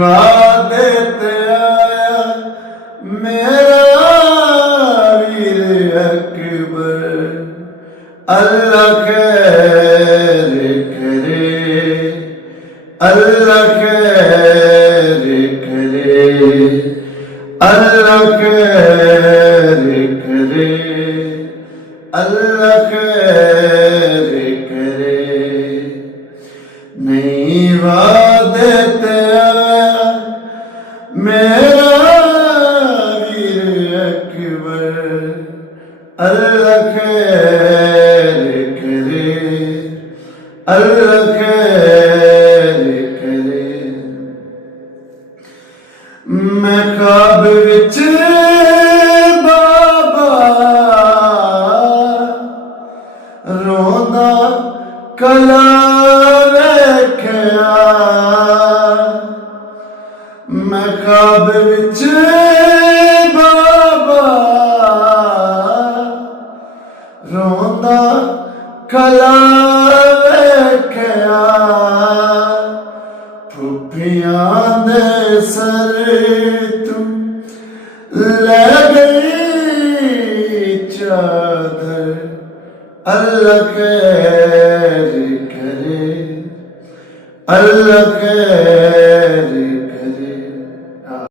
वादे ते आया मेरा वीर अकबर। अल्लाह खैर करे, अल्लाह खैर करे, अल्लाह खैर करे, अल्लाह खैर करे। नहीं वादे ते आया मेरा वीर अकबर। अल्लाह खैर करे, अल्लाह खैर करे। मैं ख्वाब विच बाबा रोंदा कला वेख्या। मैं ख्वाब विच बाबा रोंदा कला वेख्या। फुफियां दे सर तुम ले गई चादर। अल्लाह खैर करे, अल्लाह खैर